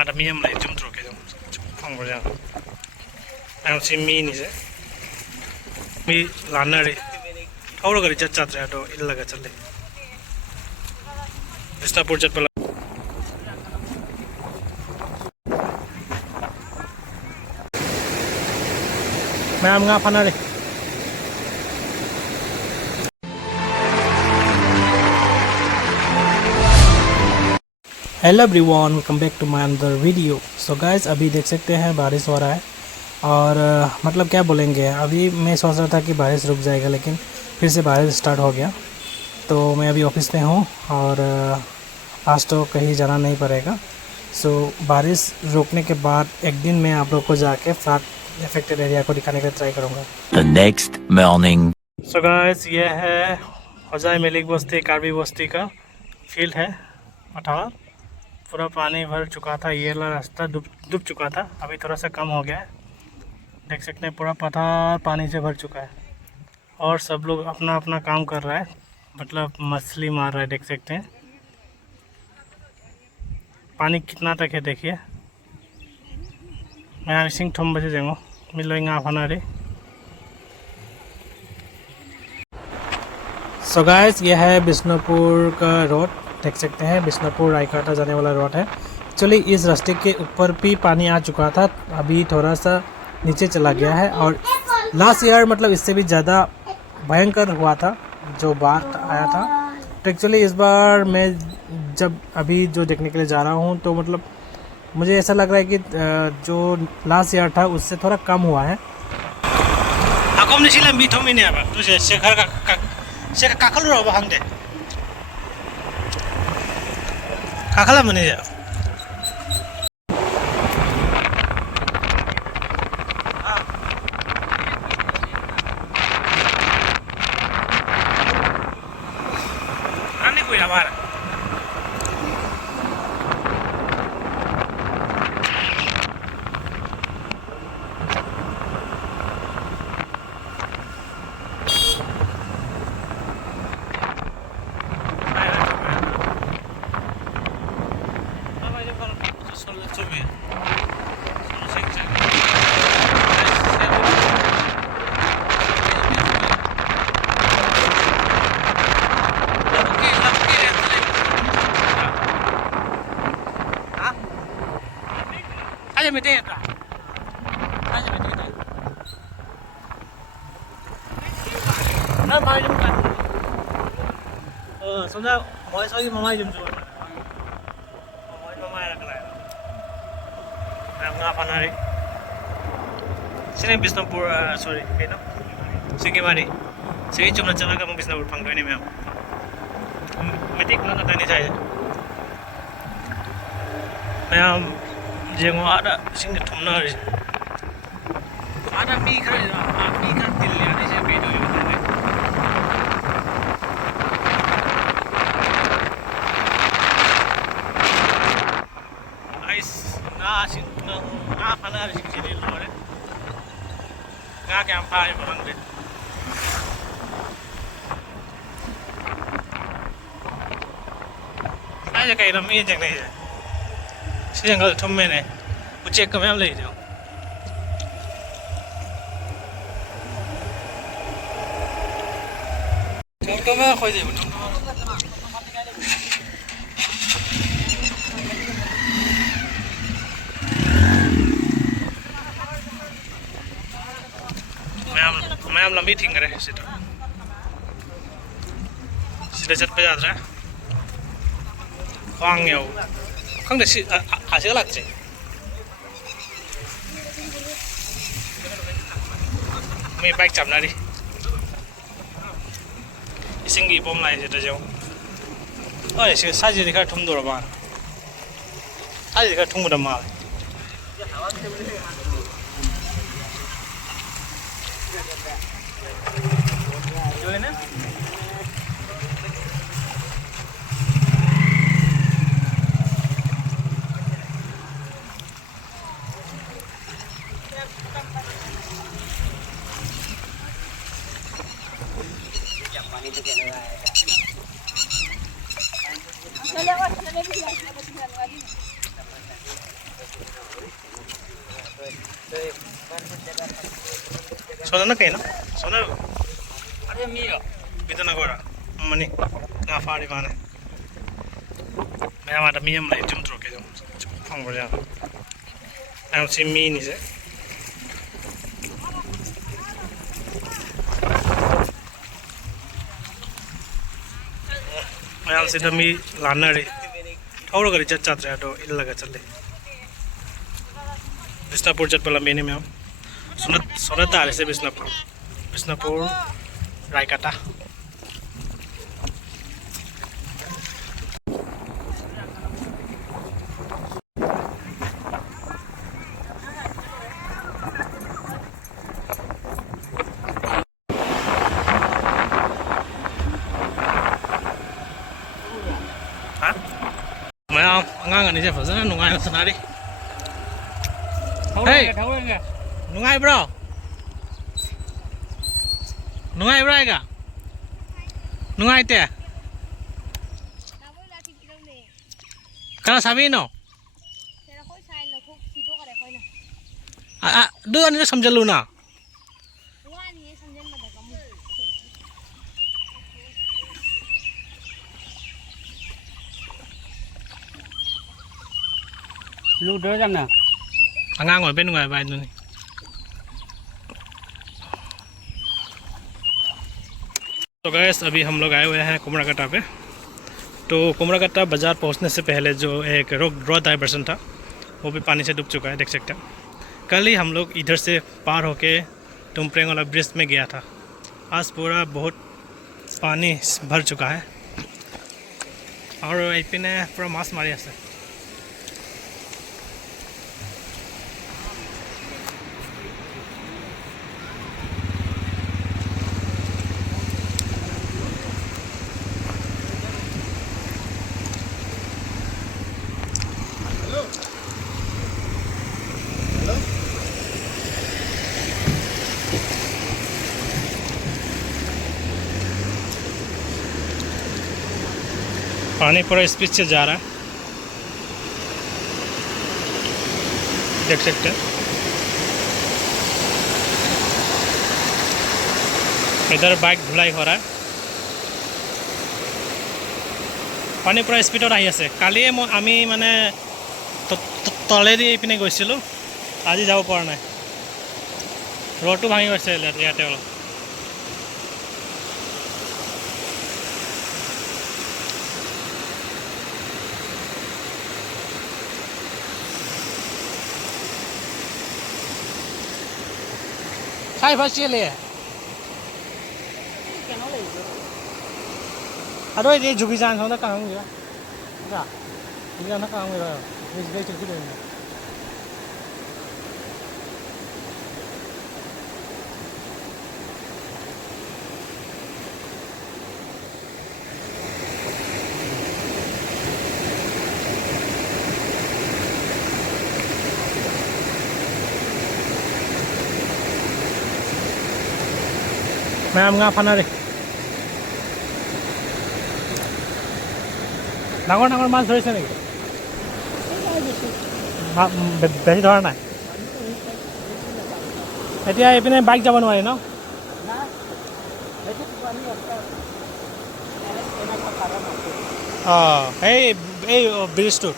ꯃꯃꯥꯗ ꯃꯤ ꯑꯃ ꯂꯩ ꯆꯨꯝ ꯇꯧꯔꯛꯀꯦ ꯑꯗꯨꯝ ꯐꯪꯕ꯭ꯔꯥ ꯌꯥꯝ ꯁꯤ ꯃꯤꯅꯤꯁꯦ ꯃꯤ ꯂꯥꯟꯅꯔꯤ ꯊꯧꯔꯒꯗꯤ ꯆꯠꯇ꯭ꯔꯦ ꯑꯗꯣ ꯏꯜꯂꯒ ꯆꯠꯂꯤ ꯕꯤꯁꯅꯨꯄꯨꯔ ꯆꯠꯄ ꯃꯌꯥꯝ ꯉꯥ ꯐꯥꯅꯔꯤ hello everyone, welcome back to my another video. So guys, अभी देख सकते हैं बारिश हो रहा है और मतलब क्या बोलेंगे, अभी मैं सोच रहा था कि बारिश रुक जाएगा लेकिन फिर से बारिश स्टार्ट हो गया। तो मैं अभी ऑफिस में हूँ और आज तो कहीं जाना नहीं पड़ेगा। सो बारिश रुकने के बाद एक दिन मैं आप लोग को जाके फ्लड अफेक्टेड एरिया को दिखाने का ट्राई करूँगा। The next morning. So guys, ये है होजाई मेलिक बस्ती कार्बी बस्ती का फील्ड है। अठारह पूरा पानी भर चुका था, ये वाला रास्ता डूब चुका था, अभी थोड़ा सा कम हो गया है। देख सकते हैं पूरा पठार पानी से भर चुका है और सब लोग अपना अपना काम कर रहा है, मतलब मछली मार रहा है। देख सकते हैं पानी कितना तक है, देखिए। मैं इसिंग थम बजे जाऊँ मिलेंगे आप हमारे। सो गाइस, ये है बिष्णुपुर का रोड, देख सकते हैं बिष्णुपुर रायकाटा जाने वाला रोड है। एक्चुअली इस रास्ते के ऊपर भी पानी आ चुका था, अभी थोड़ा सा नीचे चला गया है और लास्ट ईयर मतलब इससे भी ज़्यादा भयंकर हुआ था जो बाढ़ आया था। तो एक्चुअली इस बार मैं जब अभी जो देखने के लिए जा रहा हूँ तो मतलब मुझे ऐसा लग रहा है कि जो लास्ट ईयर था उससे थोड़ा कम हुआ है। kakala mana ya? Ani ko yabar. Aja mete ya, aja mete kita. Nah, mai jom kan. Sebenarnya mau saya mai jom tu. Mai nak lah. Nak ngapa nari? Sini Biష్णुपुर, sorry, kena. Sini mana? Sini cuma jalan kamu Biष्णुपुर panggung ini memang. Mesti kalau nak tanya saya. Memang Django आदा सिंग थुमना रे आदा मी कर दिल यानी से बेदो यो ने ice ना सिंग ना फना रे सिंग से लोरे का क्या फाय बरंग रे आजे कई रमी जंग नहीं जंगल थम्मे ने उचेक का मैम ले जाओ तो मैं खोज दे मैम लंबी थिंग करे सीधा चट पे जाता है वांग याओ खंग सी आसे लागছে मैं बाइक चाबना रे इसिंगी बम लाइ से दजो ओए से साजे दिखा थुम दो रबा साजे दिखा थुम द माल जो है ना Sono na kayo, no? Sono. Pito na gora. Mani. Na fari mana. Maya mata miyam lai jum troke jum. Phang bo ja. Ang si mi ni se. Maya si da mi lana re. Thoro gari chat chat ra do il laga challe. बिसनापुर चट पला मेने में सोनता आ रहे से बिसनापुर रायकाटा हाँ मैं अंगांग नहीं से फंसा नुंगाई सुना दी Hey, nungai bro. Nungai bro ka? Nungai te? Kana sabi no? Dua ni samjalu na. Lu đỡ rằng nè. Angang ngồi bên ngoài vài luôn. तो गैस अभी हम लोग आए हुए हैं कुमराकट्टा पे। तो कुमराकट्टा बाज़ार पहुंचने से पहले जो एक रॉ डाइवर्सन था वो भी पानी से डूब चुका है, देख सकते हैं। कल ही हम लोग इधर से पार होके टुमप्रेंग वाला ब्रिज में गया था। आज पूरा बहुत पानी भर चुका है और इपिने पूरा मास मारी है। पानी पूरा स्पीड से जा रहा है, देख सकते हैं। इधर बाइक धुलाई हो रहा है। पानी पूरा स्पीडत आহি আছে। কালিয়ে আমি মানে তলেদি এইপিনে গৈছিলোঁ, আজি যাব পৰা নাই। ৰডটো ভাঙি গৈছে ইয়াতে অলপ। Khai phát chia lệ. À đôi đi chụp gian không nó càng gì đó. Dạ. Chụp gian nó càng rồi. Đây chụp cái đường này. Ma'am nga pa na rin. ডাঙৰ মাছ ধৰিছে নেকি? বেছি ধৰা নাই। এতিয়া এইপিনে বাইক যাব নোৱাৰি ন? অঁ এই ব্ৰিজটোত